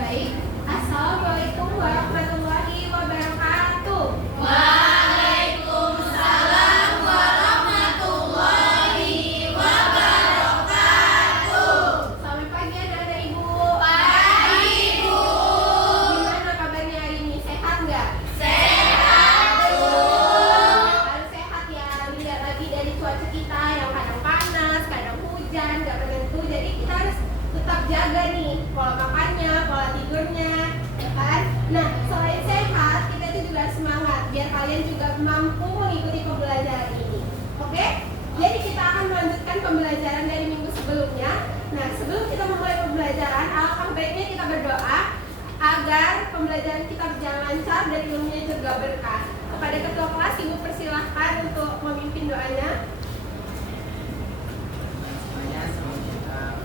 Baik, Assalamualaikum warahmatullahi wabarakatuh. Waalaikumsalam warahmatullahi wabarakatuh. Selamat pagi anak-anak Ibu. Pagi, Bu. Gimana kabarnya hari ini? Sehat nggak? Sehat, Bu. Harus sehat ya. Lihat lagi dari cuaca kita yang kadang panas, kadang hujan, nggak menentu. Jadi kita harus tetap jaga nih pola makannya, pola tidurnya, ya kan? Nah, selain sehat, kita itu juga harus semangat biar kalian juga mampu mengikuti pembelajaran ini. Oke? Jadi kita akan melanjutkan pembelajaran dari minggu sebelumnya. Nah, sebelum kita memulai pembelajaran, alangkah baiknya kita berdoa agar pembelajaran kita berjalan lancar dan ilmunya juga berkah. Kepada ketua kelas, Ibu persilahkan untuk memimpin doanya. Semuanya, sebelum kita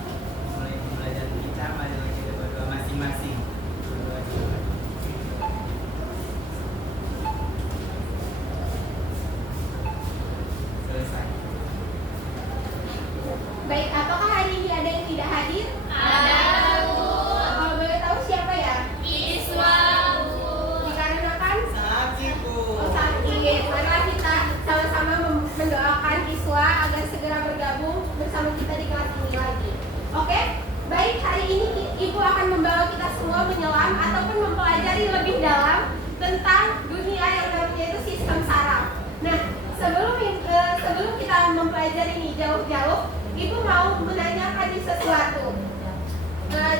mulai pembelajaran kita, mari kita berdoa masing-masing. Berdoa juga. Selesai. Baik, apakah hari ini ada yang tidak hadir? Ada, Bu. Kalau boleh tahu siapa ya? Iswa, Bu. Dikarenakan Sakit, Bu. sakit. Marilah kita sama-sama mendoakan Iswa agar segera bergabung bersama kita di kelas ini lagi. Oke? Baik, hari ini Ibu akan membawa kita semua menyelam ataupun mempelajari lebih dalam tentang dunia yang namanya itu sistem saraf. Nah, sebelum kita mempelajari ini jauh-jauh, Ibu mau menanyakan sesuatu.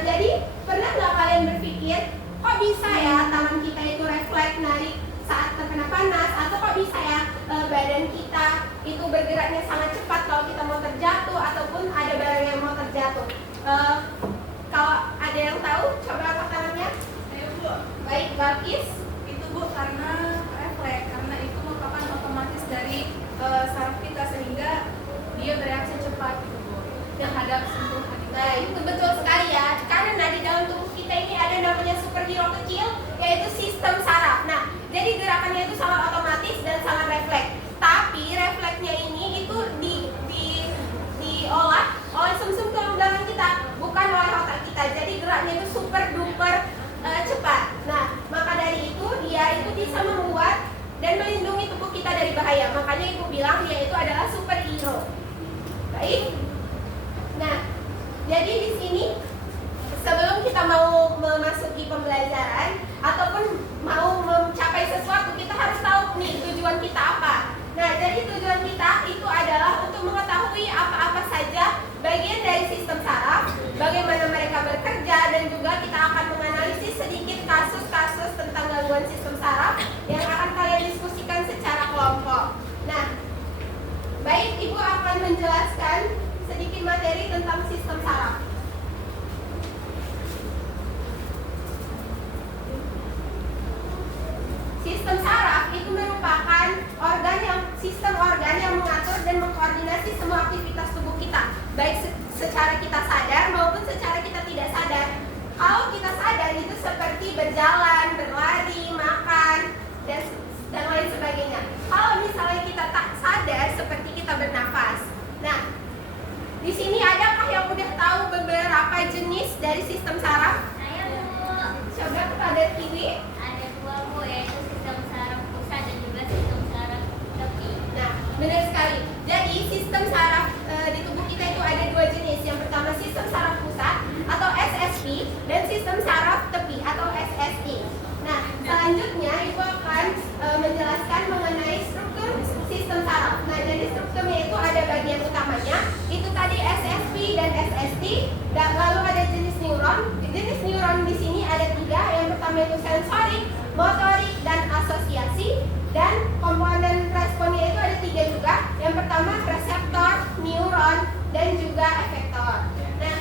Jadi, pernah nggak kalian berpikir, kok bisa ya tangan kita itu refleks narik saat terkena panas, atau kok bisa ya badan kita itu bergeraknya sangat cepat kalau kita mau terjatuh ataupun ada barang yang mau terjatuh. Kalau ada yang tahu, coba angkat tangannya. Ayo Bu, Baik, Balkis. itu Bu karena refleks, karena itu merupakan otomatis dari saraf kita sehingga dia bereaksi cepat gitu Bu terhadap sentuhan kita. Nah, itu betul sekali ya. Karena di dalam tubuh kita ini ada namanya superhero kecil, yaitu sistem saraf. Nah, jadi gerakannya itu sangat otomatis dan sangat refleks. Tapi refleksnya ini itu diolah oleh sumsum tulang belakang kita, bukan oleh otak kita. Jadi geraknya itu super duper cepat. Nah, maka dari itu dia itu bisa membuat dan melindungi tubuh kita dari bahaya. Makanya Ibu bilang dia itu adalah superhero. Baik. Nah, jadi di sini sebelum kita mau memasuki pembelajaran ataupun mau mencapai sesuatu, kita harus tahu nih tujuan kita apa. Nah, jadi tujuan kita itu adalah untuk mengetahui apa-apa saja bagian dari sistem saraf, bagaimana mereka bekerja, dan juga kita akan menganalisis sedikit kasus-kasus tentang gangguan sistem saraf yang akan kalian diskusikan secara kelompok. Nah, baik, Ibu akan menjelaskan sedikit materi tentang sistem saraf. Sistem saraf itu merupakan sistem organ yang mengatur dan mengkoordinasi semua aktivitas tubuh kita, baik secara kita sadar maupun secara kita tidak sadar. Kalau kita sadar itu seperti berjalan, berlari, makan, dan lain sebagainya. Kalau misalnya kita tak sadar seperti kita bernafas. Nah, di sini adakah yang udah tahu beberapa jenis dari sistem saraf? Saya, Bu. Coba kepada Kiwi. Ada dua, Bu, yaitu sistem saraf pusat dan juga sistem saraf tepi. Nah, benar sekali. Jadi sistem saraf di tubuh kita itu ada dua jenis. Yang pertama sistem saraf pusat atau SSP dan sistem saraf tepi atau SST. Nah, selanjutnya Ibu akan menjelaskan mengenai struktur sistem saraf. Nah, jadi strukturnya itu ada bagian utamanya, itu tadi SSP dan SST. Dan lalu ada jenis neuron. Jenis neuron di sini ada tiga. Yang pertama itu sensorik, motorik, dan asosiasi. Dan komponen responnya itu ada tiga juga. Yang pertama reseptor, neuron, dan juga efektor. Nah,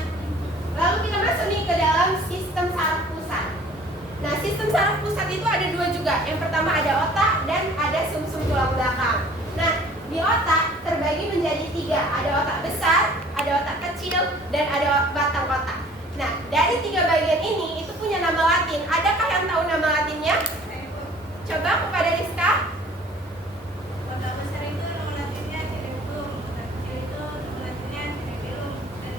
lalu kita masuk nih ke dalam sistem saraf pusat. Nah, sistem saraf pusat itu ada dua juga. Yang pertama ada otak dan ada sumsum tulang belakang. Nah, di otak terbagi menjadi tiga. Ada otak besar, ada otak kecil, dan ada batang otak. Nah, dari tiga bagian ini itu punya nama latin. Adakah yang tahu nama latinnya? Coba kepada Rizka. Otak besar itu nama latinnya cerebrum, otak kecil itu nama latinnya cerebellum, dan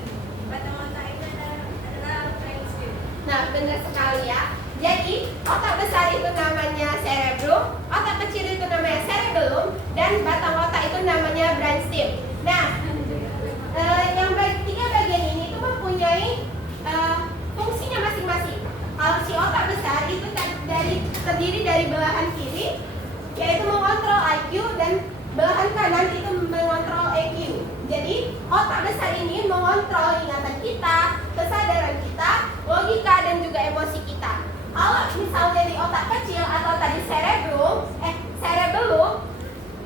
batang otak itu adalah brainstem. Nah, benar sekali ya. Jadi otak besar itu namanya cerebrum, otak kecil itu namanya cerebellum, dan batang otak itu namanya brainstem. Nah, yang tiga bagian ini itu mempunyai fungsinya masing-masing. Kalau si otak besar itu terdiri dari belahan kiri, yaitu mengontrol IQ, dan belahan kanan itu mengontrol EQ. Jadi otak besar ini mengontrol ingatan kita, kesadaran kita, logika, dan juga emosi kita. Kalau misalnya di otak kecil atau tadi cerebellum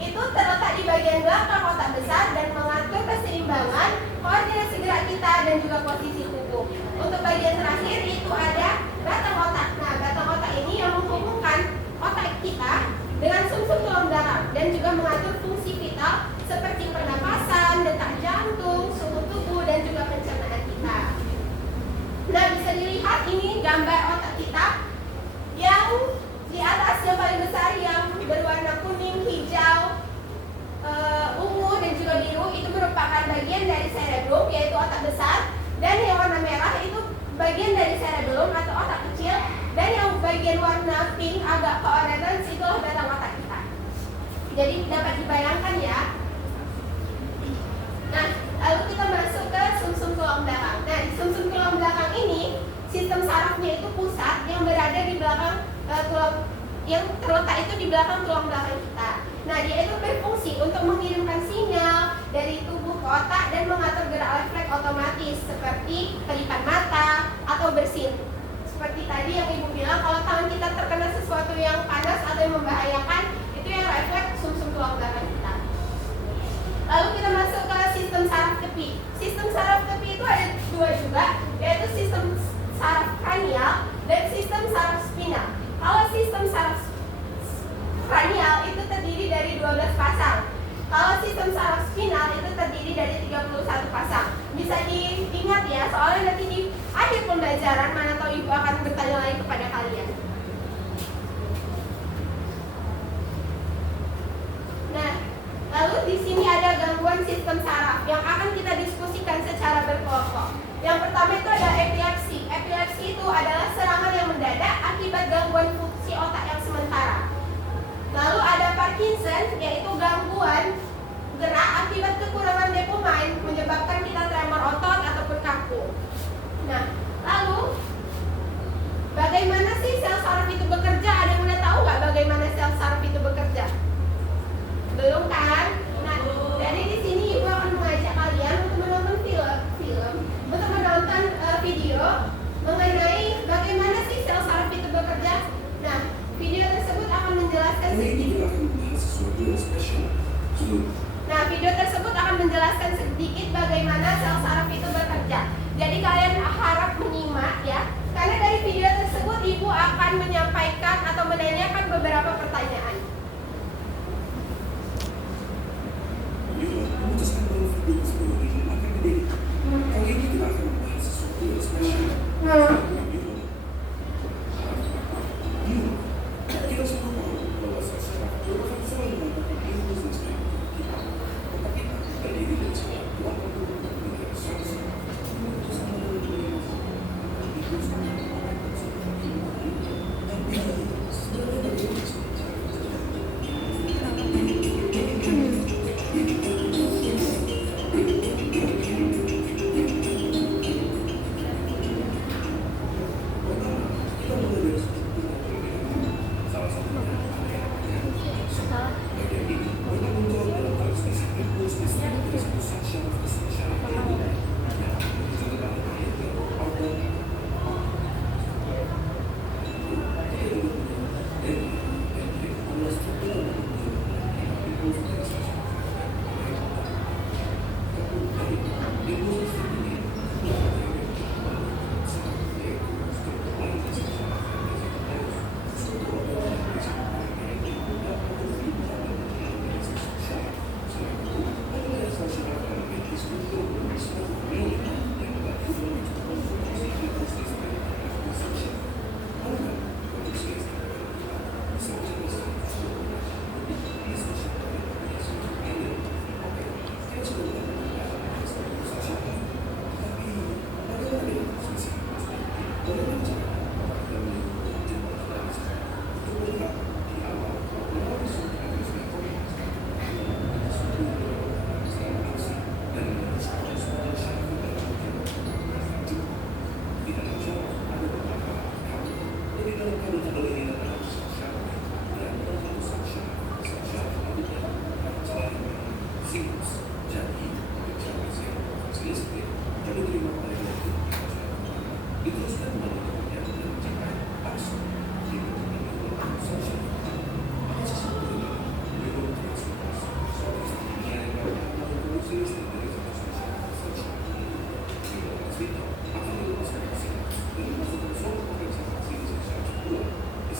itu terletak di bagian belakang otak besar dan mengatur keseimbangan, koordinasi gerak kita, dan juga posisi tubuh. Untuk bagian terakhir itu ada batang otak. Nah, batang otak ini yang menghubungkan otak kita dengan sumsum tulang belakang dan juga mengatur fungsi vital seperti pernapasan, detak jantung, suhu tubuh, dan juga pencernaan kita. Nah, bisa dilihat ini gambar otak kita yang di atas yang paling besar yang berwarna kuning, hijau, ungu, dan juga biru itu merupakan bagian dari cerebrum, yaitu otak besar, dan yang warna merah itu bagian dari cerebellum atau otak kecil, dan yang bagian warna pink agak ke orange itulah batang otak kita. Jadi dapat dibayangkan ya. Nah, lalu kita masuk ke sumsum tulang belakang. Nah, di sumsum tulang belakang ini sistem sarafnya itu pusat yang berada di belakang tulang, yang terletak itu di belakang tulang belakang kita. Nah, dia itu berfungsi untuk mengirimkan sinyal dari tubuh ke otak dan mengatur gerak refleks otomatis seperti kedipan mata atau bersin. Seperti tadi yang Ibu bilang, kalau tangan kita terkena sesuatu yang panas atau yang membahayakan, itu yang refleks sumsum tulang belakang kita. Lalu kita masuk ke sistem saraf tepi. Sistem saraf tepi itu ada dua juga, yaitu sistem saraf kranial dan sistem saraf spinal. Kalau sistem saraf kranial itu terdiri dari 12 pasang. Kalau sistem saraf spinal itu terdiri dari 31 pasang. Bisa diingat ya, soalnya nanti di akhir pembelajaran mana tahu Ibu akan bertanya lagi kepada kalian. Nah, lalu di sini ada gangguan sistem saraf yang akan kita diskusikan secara berkelompok. Yang pertama itu ada epilepsi. Epilepsi itu adalah serangan yang mendadak akibat gangguan fungsi otak yang sementara. Lalu ada Parkinson, yaitu gangguan gerak akibat kekurangan dopamine menyebabkan kita tremor otot ataupun kaku. Nah, lalu bagaimana sih sel saraf itu bekerja? Ada yang udah tahu nggak bagaimana sel saraf itu bekerja? Belum kan? Nah, dari di sini Ibu akan mengajak kalian untuk menonton film, untuk menonton video mengenai bagaimana sih sel saraf itu bekerja. Nah, video tersebut akan menjelaskan sedikit bagaimana sel saraf itu bekerja. Jadi kalian harap menyimak ya, karena dari video tersebut Ibu akan menyampaikan atau menanyakan beberapa pertanyaan.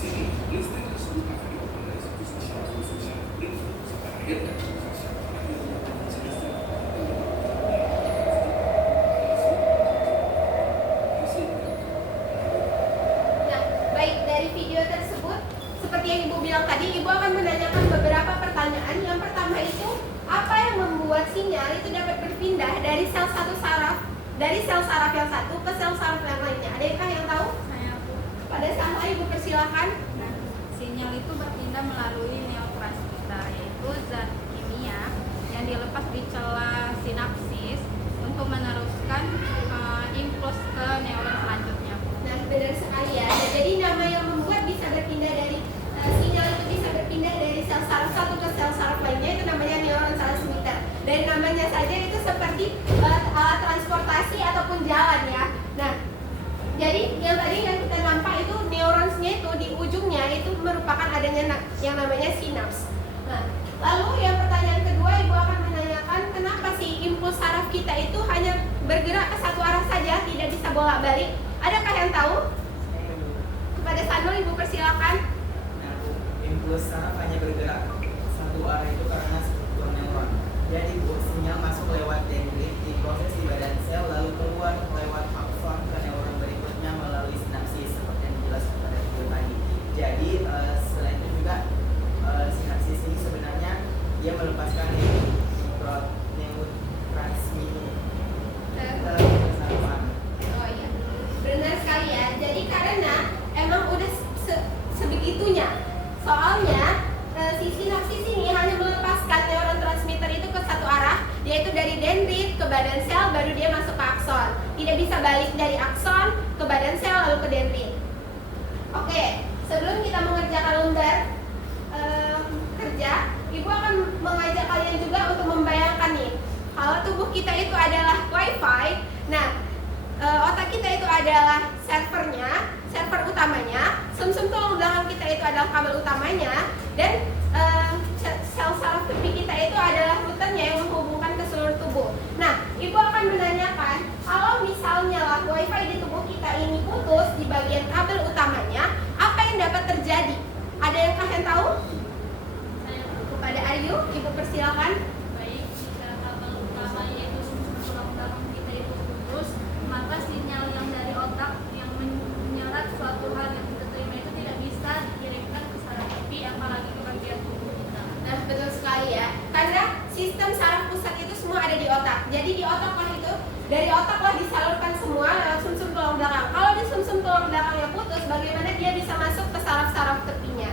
Nah, baik, dari video tersebut seperti yang Ibu bilang tadi, Ibu akan menanyakan beberapa pertanyaan. Yang pertama itu, apa yang membuat sinyal itu dapat berpindah dari sel satu saraf, dari sel saraf yang satu ke sel saraf yang lainnya? Adakah yang tahu? Saya Bu. Pada saat Ibu persilakan. Nah, sinyal itu berpindah melalui neurotransmitter, yaitu zat kimia yang dilepas di celah sinapsis untuk meneruskan impuls ke neuron selanjutnya. Nah, benar sekali ya. Nah, jadi nama yang membuat bisa berpindah dari sinyal itu bisa berpindah dari sel saraf satu ke sel saraf lainnya itu namanya neuron transmitter. Dari namanya saja itu seperti alat transportasi ataupun jalan ya. Nah, jadi yang tadi yang kita nampak itu neuronsnya itu di ujungnya itu merupakan adanya yang namanya sinaps. Nah, lalu yang pertanyaan kedua, Ibu akan menanyakan kenapa sih impuls saraf kita itu hanya bergerak ke satu arah saja, tidak bisa bolak-balik? Adakah yang tahu? Kepada Sanul, Ibu persilakan. Nah, Bu, impuls saraf hanya bergerak satu arah itu karena struktur neuron. Jadi Bu, sinyal masuk lewat dendrit, diproses di badan sel, lalu keluar lewat akson ke neuron berikutnya melalui sinapsis seperti yang dijelaskan pada video tadi. Jadi selain itu juga sinapsis ini sebenarnya dia melepaskan neurotransmitter saraf. Oh iya, benar sekali ya. Jadi karena emang udah sebegitunya. Soalnya si sinapsis ini hanya melepaskan neuron transmitter itu ke satu arah, yaitu dari dendrit ke badan sel, baru dia masuk ke akson. Tidak bisa balik dari akson ke badan sel lalu ke dendrit. Oke, sebelum kita mengerjakan lembar kerja, Ibu akan mengajak kalian juga untuk membayangkan nih, kalau tubuh kita itu adalah wifi. Nah, otak kita itu adalah servernya, server utamanya, sumsum tulang belakang kita itu adalah kabel utamanya, dan sel saraf tepi kita itu adalah rutenya yang menghubungkan ke seluruh tubuh. Nah, Ibu akan menanyakan, kalau misalnya lah wifi di tubuh kita ini putus di bagian kabel utamanya, apa yang dapat terjadi? Ada yang kalian tahu? Kepada Aryu, Ibu persilakan. Baik, jika kabel utama yaitu sumsum tulang belakang kita itu putus, maka sinyal yang dari otak yang menyerap suatu hal yang kita terima itu tidak bisa dikirimkan ke saraf tepi, apalagi ke bagian tubuh kita. Nah, betul sekali ya. Karena sistem saraf pusat itu semua ada di otak. Jadi di otak lah itu, dari otak lah disalurkan semua lewat sumsum tulang belakang. Kalau di sumsum tulang belakangnya putus, bagaimana dia bisa masuk ke saraf-saraf tepinya?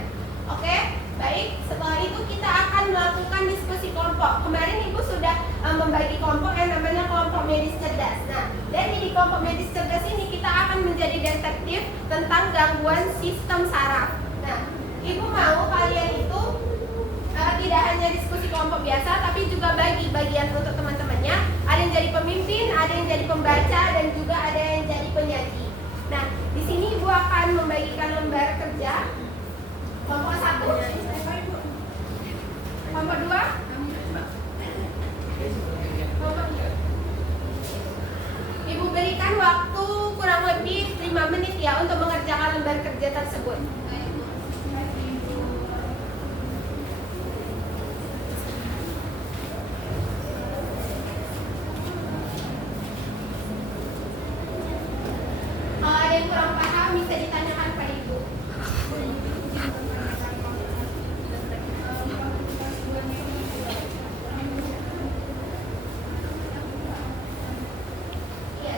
Oke? Baik, setelah itu kita akan melakukan diskusi kelompok. Kemarin Ibu sudah membagi kelompok yang namanya kelompok medis cerdas. Nah, dari di kelompok medis cerdas ini kita akan menjadi detektif tentang gangguan sistem saraf. Nah, Ibu mau kalian itu tidak hanya diskusi kelompok biasa, tapi juga bagi bagian untuk teman-temannya. Ada yang jadi pemimpin, ada yang jadi pembaca, dan juga ada yang jadi penyaji. Nah, di sini Ibu akan membagikan lembar kerja. Kelompok 1, kelompok 2, kelompok 3. Ibu berikan waktu kurang lebih 5 menit ya untuk mengerjakan lembar kerja tersebut. Kalau ada yang kurang paham bisa ditanyakan pada Ibu. Iya.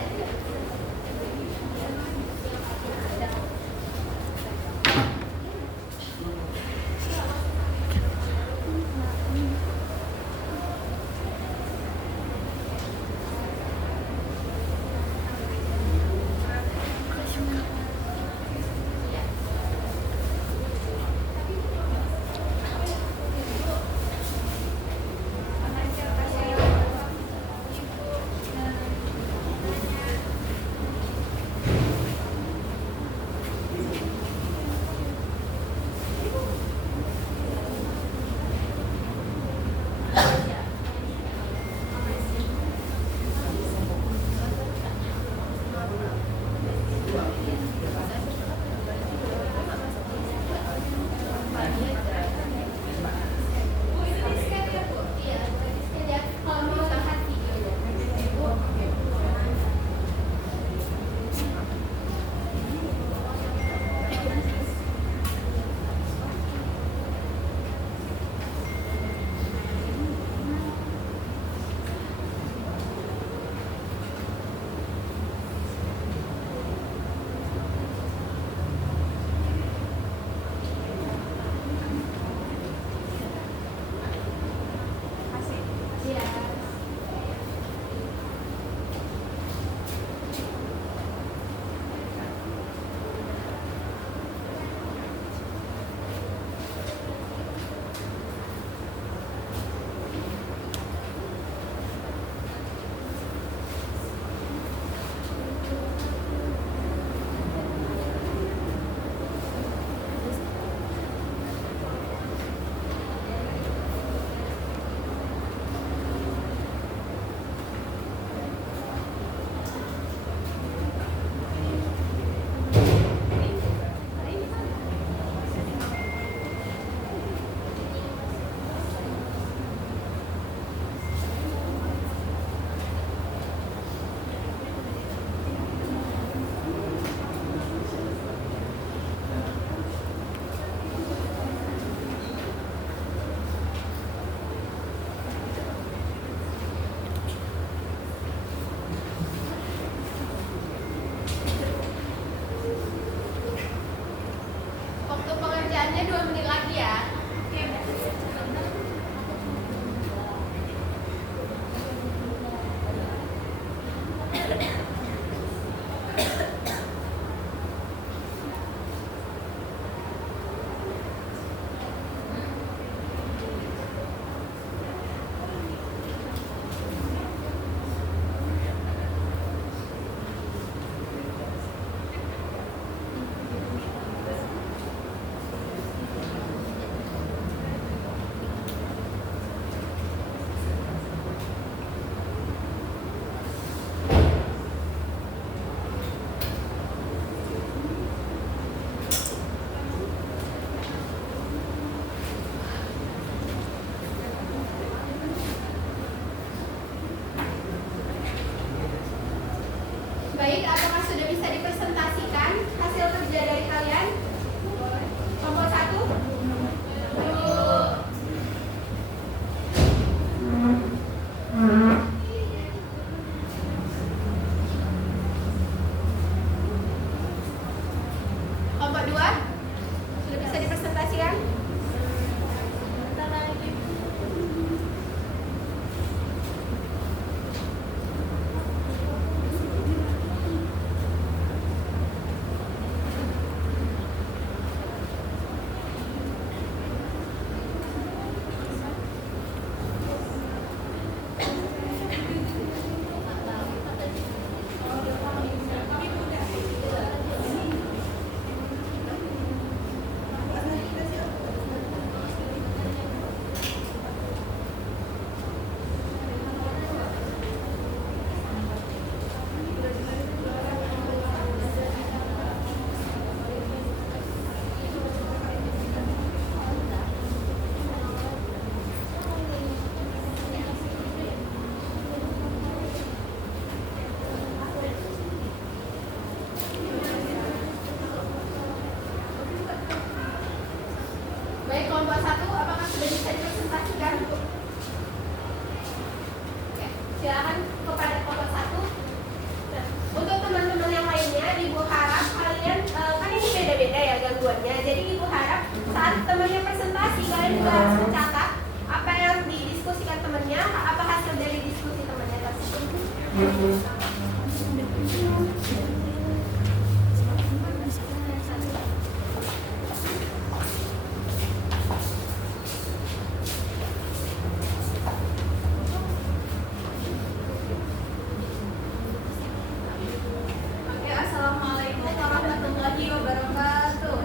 Ada 2 menit lagi ya. Baik, apakah sudah bisa dipresentasikan hasil kerja dari kalian? Kelompok 1? Kelompok 2? Sudah bisa dipresentasikan? Baik, kelompok 1, apakah sudah bisa dipresentasikan? Oke, silakan kepada kelompok 1. Nah, untuk teman-teman yang lainnya, Ibu harap kalian, kan ini beda-beda ya gangguannya. Jadi Ibu harap saat temannya presentasi, kalian juga harus mencatat apa yang didiskusikan temannya, apa hasil dari diskusi temannya tersebut. Oke, assalamualaikum warahmatullahi wabarakatuh.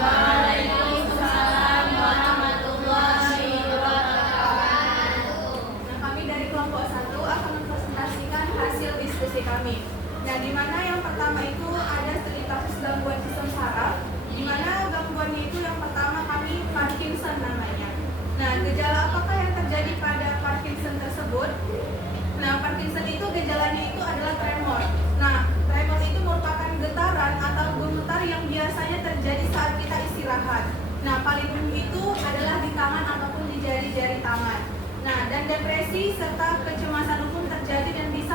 Waalaikumsalam warahmatullahi wabarakatuh. Nah, kami dari kelompok 1 akan mempresentasikan hasil diskusi kami. Nah, di mana yang pertama itu ada kasus gangguan sistem saraf, di mana gangguannya itu yang pertama kami Parkinson namanya. Nah, gejala apakah yang terjadi pada Parkinson tersebut? Nah, Parkinson itu gejalanya itu adalah tremor. Nah, tremor itu merupakan getaran atau gemetar yang biasanya terjadi saat kita istirahat. Nah, paling umum itu adalah di tangan ataupun di jari-jari tangan. Nah, dan depresi serta kecemasan pun terjadi dan bisa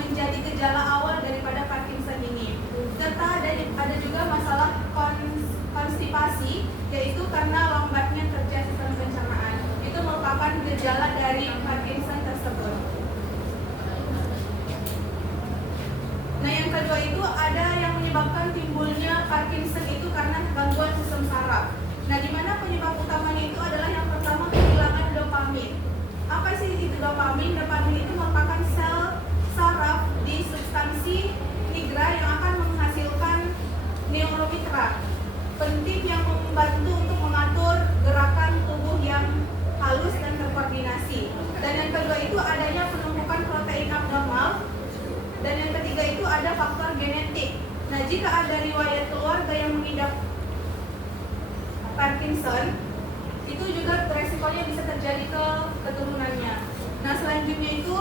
menjadi gejala awal daripada Parkinson ini. Serta ada juga masalah konstipasi, yaitu karena lambatnya kerja sistem pencernaan. Itu merupakan gejala dari Parkinson tersebut. Nah, yang kedua itu ada yang menyebabkan timbulnya Parkinson itu karena gangguan sistem saraf. Nah, di mana penyebab utamanya itu adalah yang pertama kehilangan dopamin. Apa sih itu dopamin? Dopamin itu merupakan sel saraf di substansi nigra yang akan menghasilkan neurotransmitter penting yang membantu untuk mengatur gerakan tubuh yang halus dan terkoordinasi. Dan yang kedua itu adanya penumpukan protein abnormal. Dan yang ketiga itu ada faktor genetik. Nah, jika ada riwayat keluarga yang mengidap Parkinson, itu juga resikonya bisa terjadi ke keturunannya. Nah, selanjutnya itu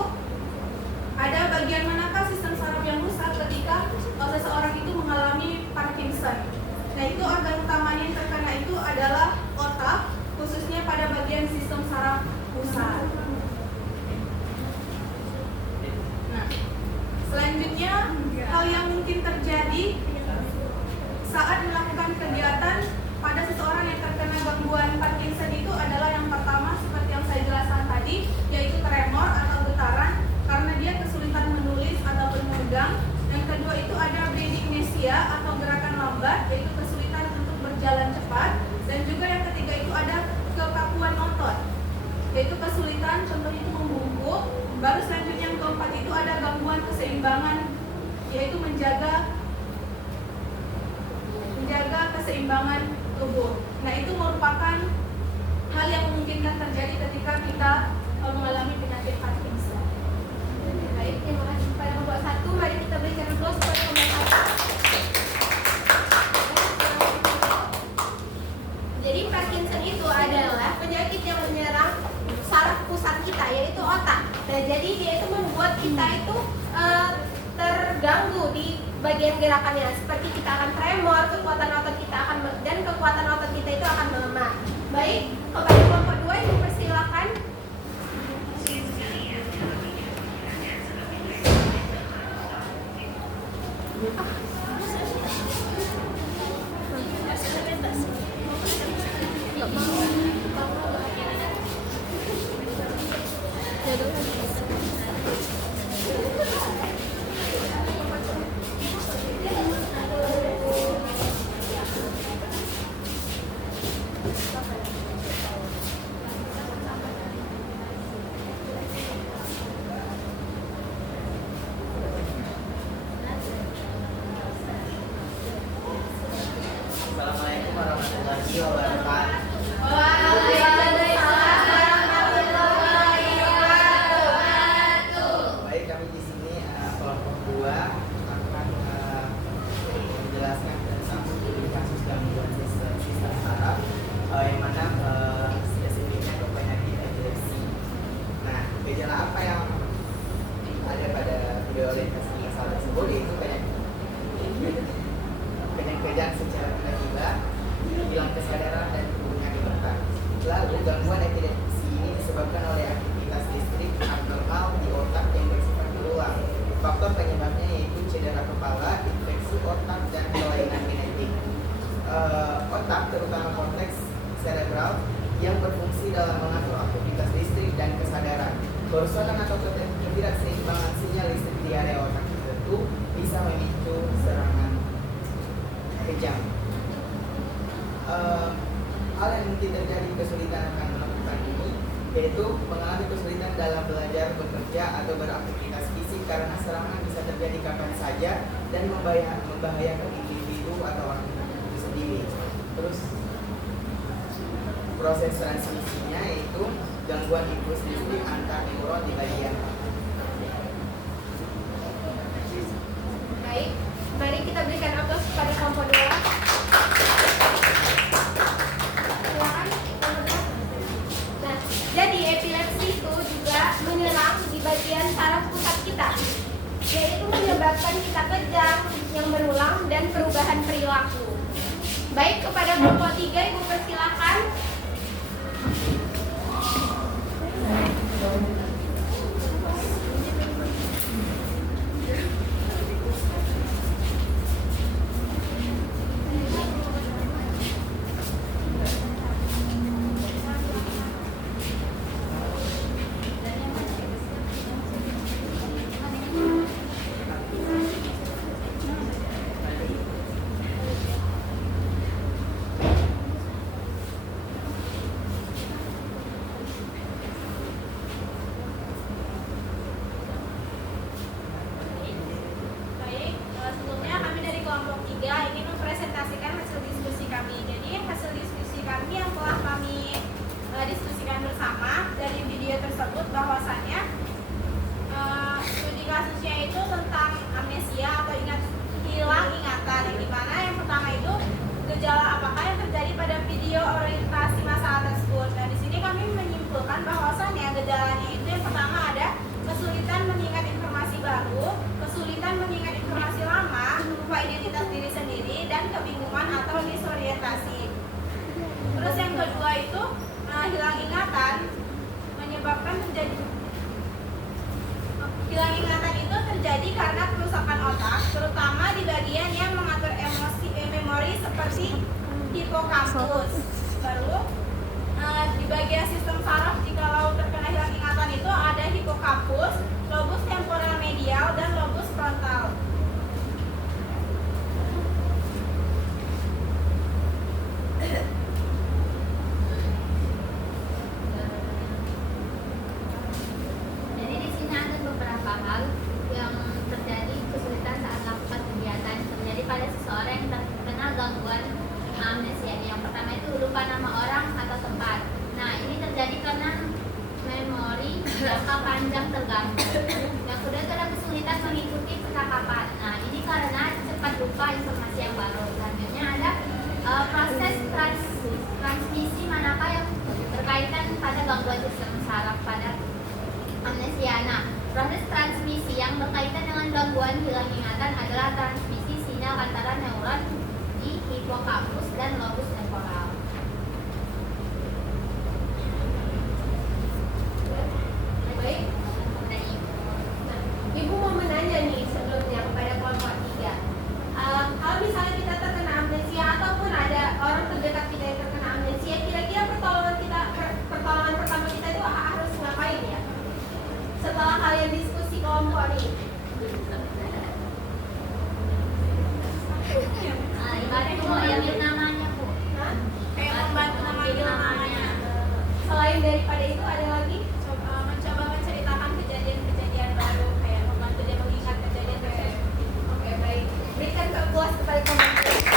ada bagian manakah sistem saraf yang rusak ketika seseorang itu mengalami Parkinson. Nah, itu organ utamanya yang terkena itu adalah otak, khususnya pada bagian sistem saraf pusat. Nah, selanjutnya hal yang mungkin terjadi saat melakukan kegiatan pada seseorang yang terkena amnesia atau gerakan lambat, yaitu kesulitan untuk berjalan cepat. Dan juga yang ketiga itu ada kekakuan otot, yaitu kesulitan contohnya itu membungkuk. Baru selanjutnya yang keempat itu ada gangguan keseimbangan, yaitu menjaga keseimbangan tubuh. Nah, itu merupakan hal yang memungkinkan terjadi ketika kita mengalami penyakit Parkinson. Baik, terima kasih kepada kelompok 1. Mari kita berikan aplaus kepada kelompok 1. Jadi Parkinson itu adalah penyakit yang menyerang saraf pusat kita, yaitu otak. Nah, jadi dia itu membuat kita itu terganggu di bagian gerakannya, seperti kita akan tremor, kekuatan otot kita akan itu akan melemah. Baik, kepada kelompok 2 Ibu persilakan. Assalamualaikum warahmatullahi wabarakatuh. Baik, kami di sini kelompok 2 akan menjelaskan tentang kasus gangguan sistem saraf yang mana spesifiknya untuk penyakit epilepsi. Nah, gejala apa yang ada pada video orientasi saraf tersebut itu kejang secara tiba-tiba, hilang kesadaran dan tubuhnya gemetar. Lalu gangguan epilepsi ini disebabkan oleh aktivitas listrik abnormal di otak yang bersifat berulang. Faktor penyebabnya yaitu cedera kepala, infeksi otak, dan kelainan genetik. Otak, terutama korteks cerebral, yang berfungsi dalam mengatur aktivitas listrik dan kesadaran. Kerusakan atau ketidakseimbangan sinyal listrik di area otak tertentu bisa memicu serangan kejang. Hal yang mungkin terjadi kesulitan akan melakukan ini yaitu mengalami kesulitan dalam belajar, bekerja, atau beraktivitas fisik karena serangan bisa terjadi kapan saja dan membahayakan individu atau orang itu sendiri. Terus proses transmisinya yaitu gangguan impuls listrik antar neuron di bagian. Baik, mari kita berikan aplaus kepada kelompok 2. Silakan. Nah, jadi epilepsi itu juga menyerang di bagian saraf pusat kita, yaitu menyebabkan kita kejang yang berulang dan perubahan perilaku. Baik, kepada kelompok 3 Ibu persilakan. Terus yang kedua itu hilang ingatan, menyebabkan terjadi hilang ingatan itu terjadi karena kerusakan otak, terutama di bagian yang mengatur memori seperti hipokampus. Baru di bagian sistem saraf jikalau terkena hilang ingatan itu ada hipokampus, lobus temporal medial, dan lobus frontal. amnesia. Yang pertama itu lupa nama orang atau tempat. Nah, ini terjadi karena memori jangka panjang terganggu. Yang kedua itu ada kesulitan mengikuti percakapan. Nah, ini karena cepat lupa informasi yang baru. Selanjutnya ada proses transmisi manakah yang berkaitan pada gangguan sistem saraf pada amnesia. Nah, proses transmisi yang berkaitan dengan gangguan hilang ingatan adalah transmisi sinyal antara neuron di hipokampus dan lobus temporal. Baik. Nah, Ibu mau menanya nih sebelumnya kepada kelompok 3. Kalau misalnya kita terkena amnesia ataupun ada orang terdekat kita yang terkena amnesia, kira-kira pertolongan pertama kita itu harus ngapain ya? Setelah kalian diskusi kelompok nih. Bantu ambil namanya, Bu. Hah? Kayak membantu memanggil namanya. Selain daripada itu ada lagi? Mencoba menceritakan kejadian-kejadian baru, kayak membantu dia mengingat kejadian tersebut. Oke, baik. Berikan kepuas kepada kelompok 3.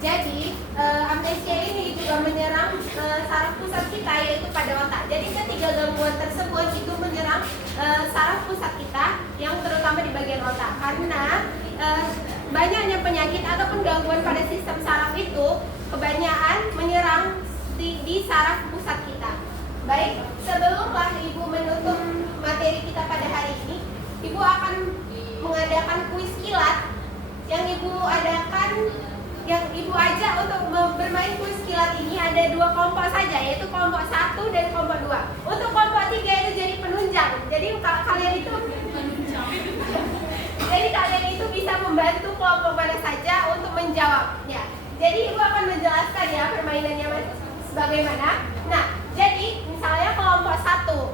Jadi amnesia ini juga menyerang saraf pusat kita, yaitu pada otak. Jadi ketiga gangguan tersebut itu menyerang saraf pusat kita, yang terutama di bagian otak. Karena banyaknya penyakit ataupun gangguan pada sistem saraf itu kebanyakan menyerang di saraf pusat kita. Baik, sebelumlah Ibu menutup materi kita pada hari ini, Ibu akan mengadakan kuis kilat yang Ibu adakan. Yang Ibu ajak untuk bermain kuis kilat ini ada 2 kelompok saja, yaitu kelompok 1 dan kelompok 2. Untuk kelompok 3 itu jadi penunjang. Jadi kalian itu kalian itu bisa membantu kelompok mana saja untuk menjawabnya. Jadi Ibu akan menjelaskan ya permainannya bagaimana. Nah, jadi misalnya kelompok 1.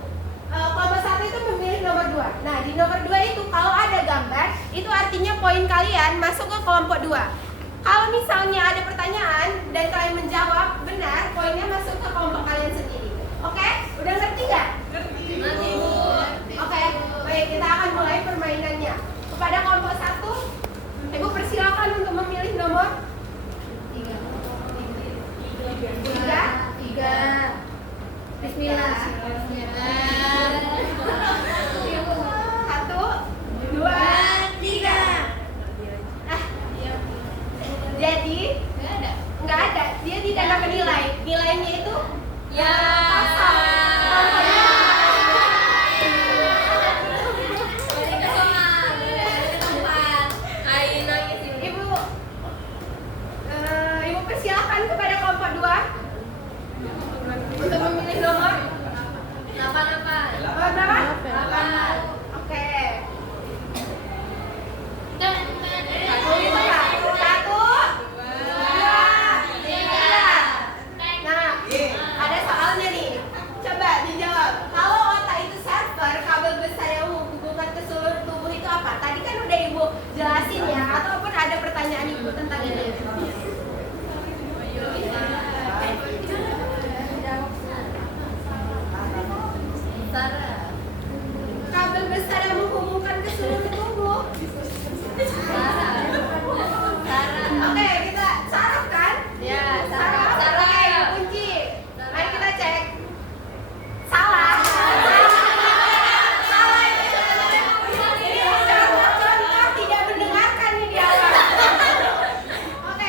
Kelompok 1 itu memilih nomor 2. Nah, di nomor 2 itu kalau ada gambar, itu artinya poin kalian masuk ke kelompok 2. Kalau misalnya ada pertanyaan dan kalian menjawab benar, poinnya masuk ke kelompok kalian sendiri. Oke? Udah ngerti nggak? Ngerti, Bu. Oke, baik, kita akan mulai permainannya. Kepada kelompok 1, Ibu persilakan untuk memilih nomor 3. Bismillah. 1, 2, 3. Jadi nggak ada, dia tidak dapat nilai. Nilainya itu ya kosong. Ibu persilakan kepada kelompok 2 untuk memilih nomor 8. Nomor berapa? 8. Oke. Satu itu Kak. 1, 2, 3. Nah, ada soalnya nih. Coba dijawab. Kalau otak itu server, kabel besar yang menghubungkan ke seluruh tubuh itu apa? Tadi kan udah Ibu jelasin ya, ataupun ada pertanyaan Ibu tentang ini. Kabel besar yang menghubungkan ke seluruh tubuh. Oke, kita saraf kan? Ya, Saraf. saraf. Oke, kunci. Mari kita cek. Salah. Salah itu sebenarnya. Ini contoh tidak mendengarkan nih di awal. Oke,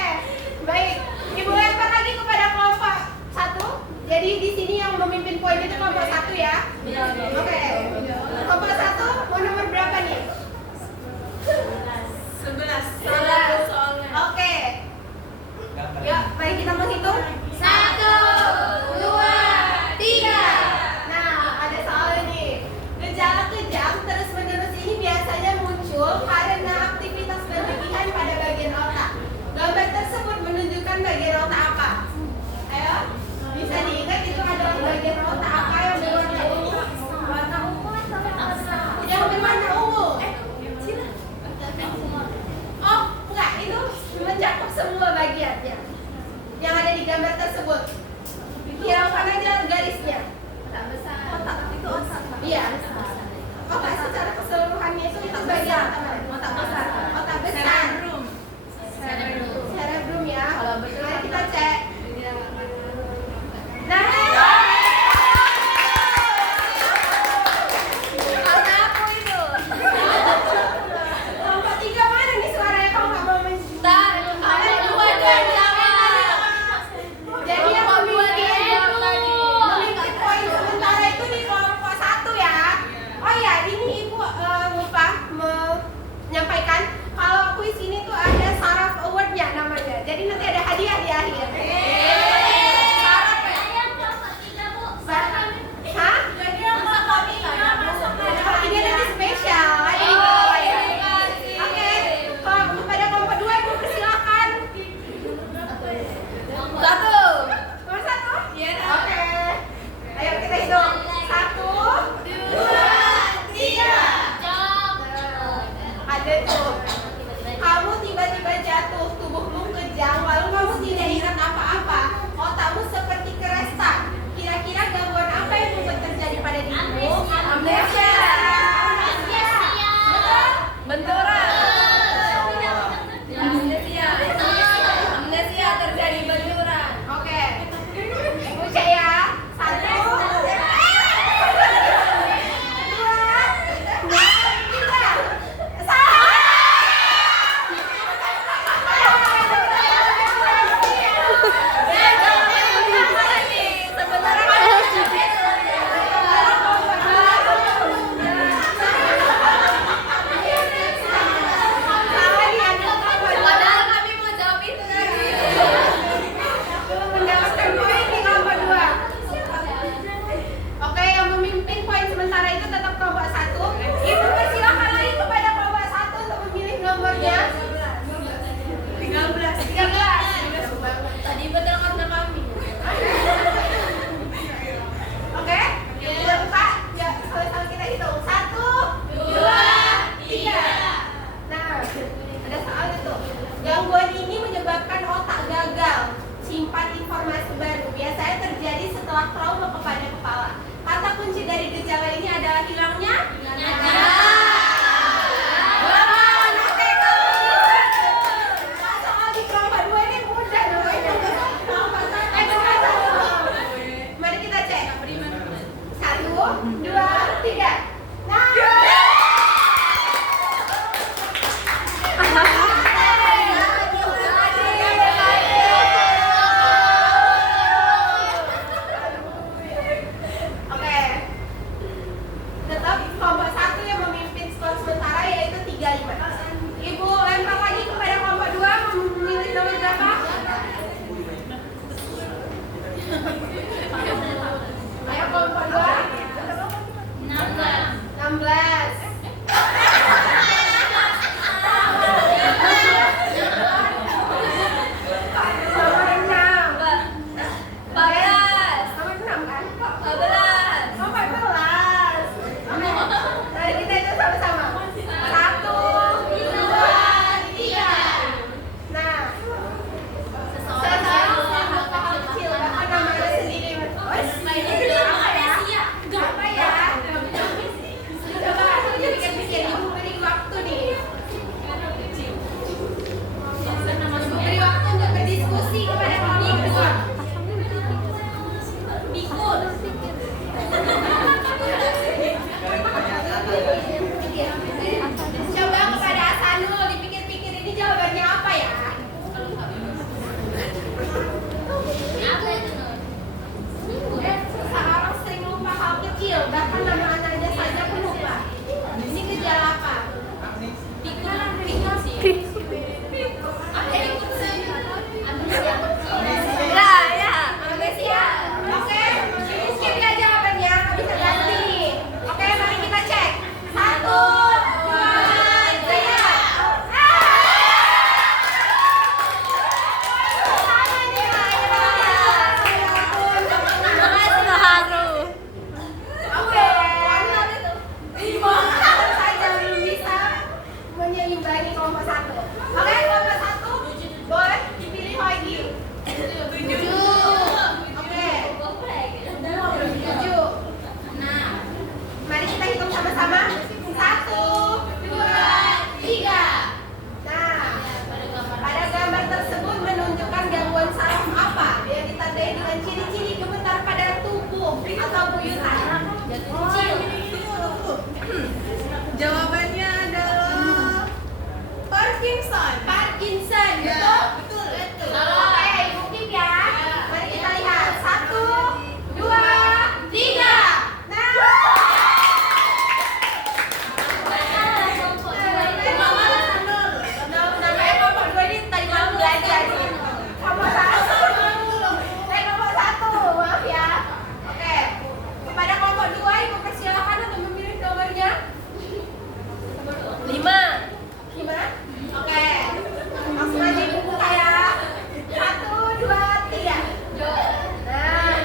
Parkinson. Parkinson, betul? Betul. Oke, Ibu Kim ya. Mari kita lihat. 1, 2, 3. Nah. Namanya kelompok 2 ini tadi malam belajar. Kelompok 1. Maaf ya. Oke. Kepada kelompok 2 Ibu persilakan untuk memilih nomornya. 5. Oke. Langsung aja Ibu buka ya. 1, 2, 3. Nah,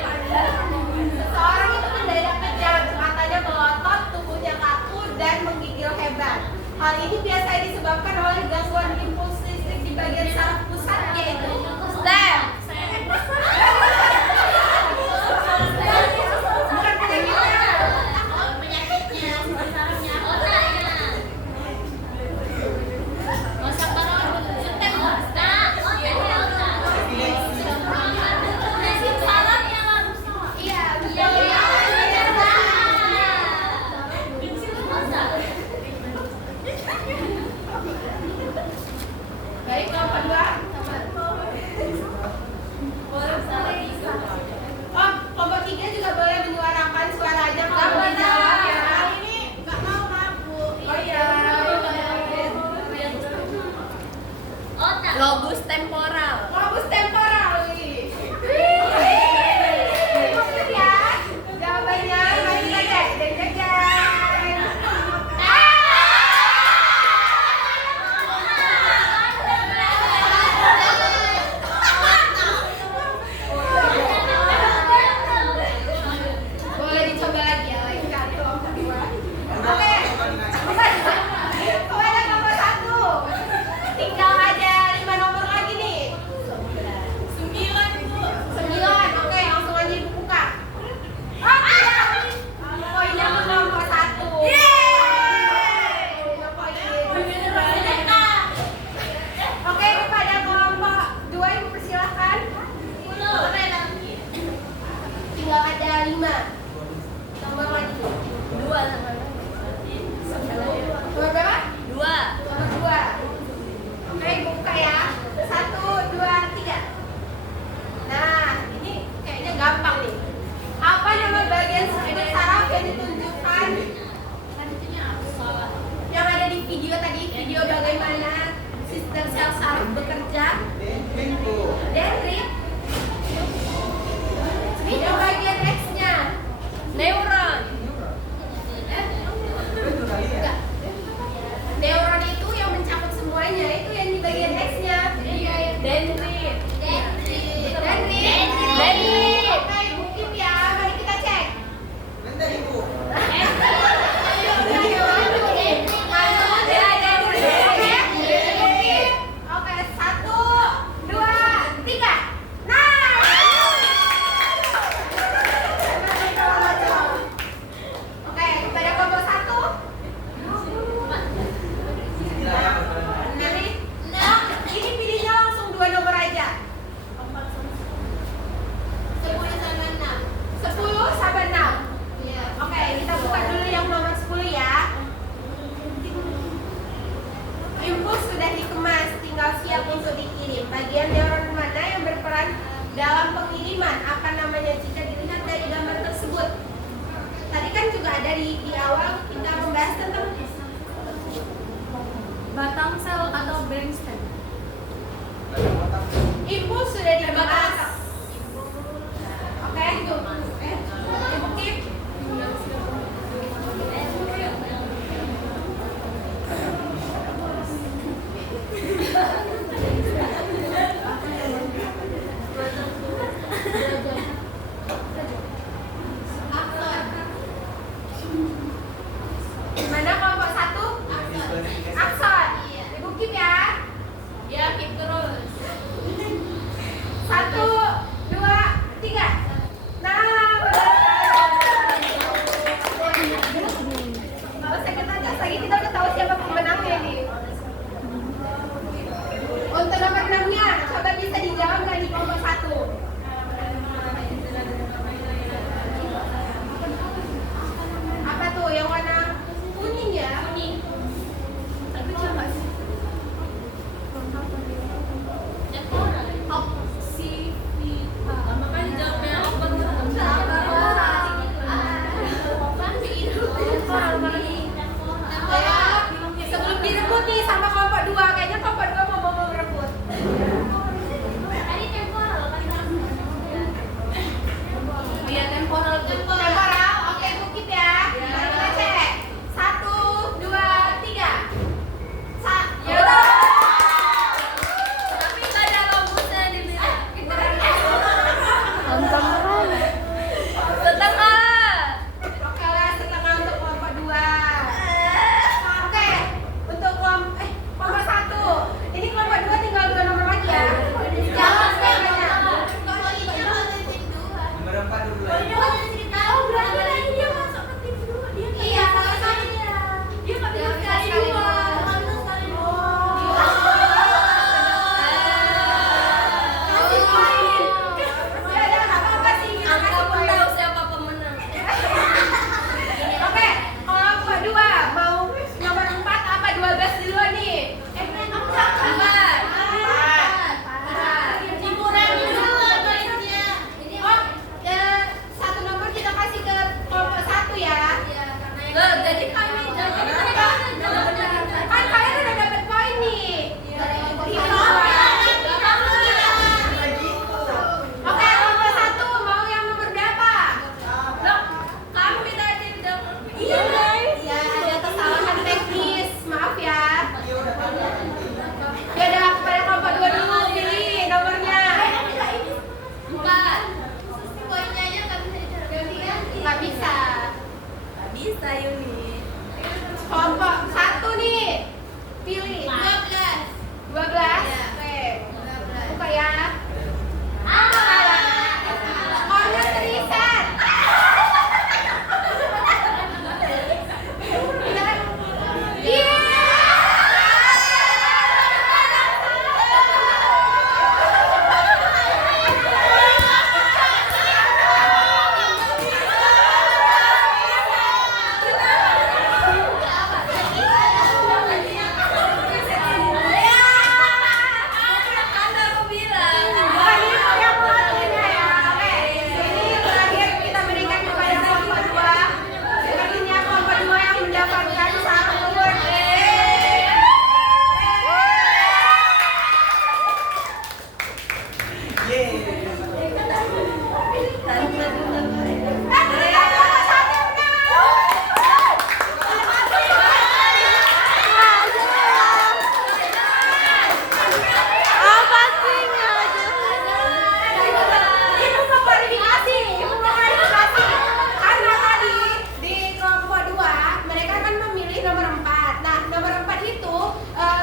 seseorang itu mendadak kejang, matanya melotot, tubuhnya kaku dan menggigil hebat. Hal ini biasa disebabkan oleh gangguan impuls listrik di bagian saraf pusat, yaitu stem. Bukan penyakitnya. Iya, betul. Baik, kelompok 2. Oh, kelompok 3 juga boleh menyuarakan suaranya kalau dijawab ya. Oh iya. Lobus temporal. Lobus temporal. Wih. Maksud ya. Jawabannya mari kita cek. Jeng. Boleh dicoba lagi ya, lain kali kelompok 2. Oke. Kepada kelompok 1. Tinggal ada 5 nomor lagi nih. 9. Oke, langsung aja Ibu buka. Oh, tidak. Poinnya ke kelompok 1. Oke, kepada kelompok 2 Ibu persilahkan. Tinggal ada 5. Nomor lagi. Nomor berapa? Nomor 2. Oke, Ibu buka ya. 1, 2, 3. Nah, ini kayaknya gampang nih. Apa nama bagian struktur saraf yang ditunjukkan yang ada di video tadi? Video bagaimana sistem sel saraf bekerja? Dendrit. Ini bagian X-nya. Neuron. Enggak. Neuron itu yang mencakup semuanya, itu yang di bagian X-nya. Dendrit. Oke, Ibu Kim ya, mari kita cek. Bentar Ibu. Oke, 1, 2, 3. Nah.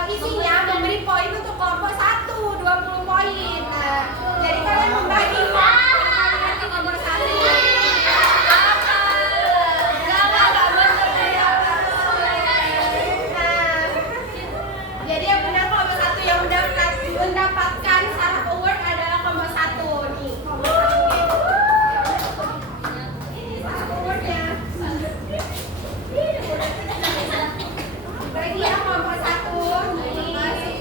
isinya memberi poin untuk kelompok 1 20 poin. Nah, jadi kalian membagi kalian ke kelompok 1. Nah, jadi yang benar kelompok 1 yang mendapatkan saraf award adalah kelompok 1 nih. Kelompok 1 ini saraf awardnya. Bagi yang kelompok 1 terima kasih.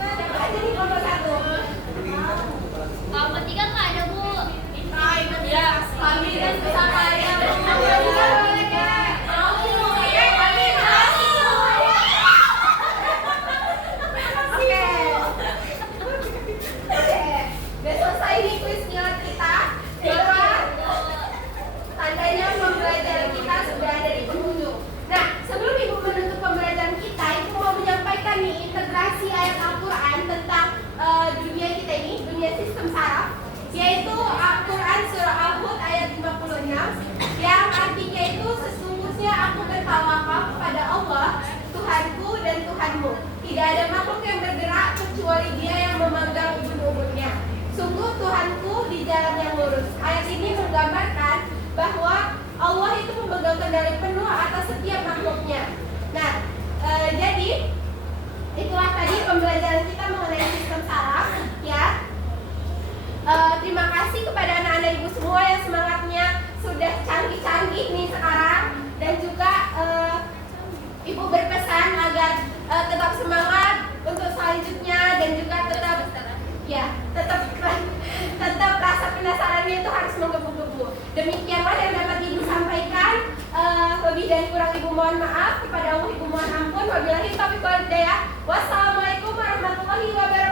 Siapa aja nih kelompok 1? Kelompok 3 nggak ada, Bu. Ya, kami dan bersama ya. Boleh Kak? Oke. Udah selesai nih kuisnya kita. Bahwa tandanya pembelajaran kita sudah ada di penghujung. Nah, sebelum Ibu menutup pembelajaran kita, Ibu mau menyampaikan nih integrasi ayat Al-Quran tentang dunia kita ini, dunia sistem saraf, yaitu Al-Quran surah Al-Hud ayat 56 yang artinya itu sesungguhnya aku bertawakal kepada Allah Tuhanku dan Tuhanmu. Tidak ada makhluk yang bergerak kecuali Dia yang memegang ubun-ubunnya. Sungguh Tuhanku di jalan yang lurus. Ayat ini menggambarkan bahwa Allah itu memegang kendali penuh atas setiap makhluknya. Nah, jadi itulah tadi pembelajaran kita mengenai sistem saraf, ya. Terima kasih kepada anak-anak Ibu semua yang semangatnya sudah canggih-canggih nih sekarang, dan juga Ibu berpesan agar tetap semangat untuk selanjutnya, dan juga tetap rasa penasarannya itu harus menggebu-gebu. Demikianlah yang dapat Ibu sampaikan. Lebih dan kurang Ibu mohon maaf, kepada Allah Ibu mohon ampun. Wabillahi taufiq wal hidayah. Wassalamualaikum warahmatullahi wabarakatuh.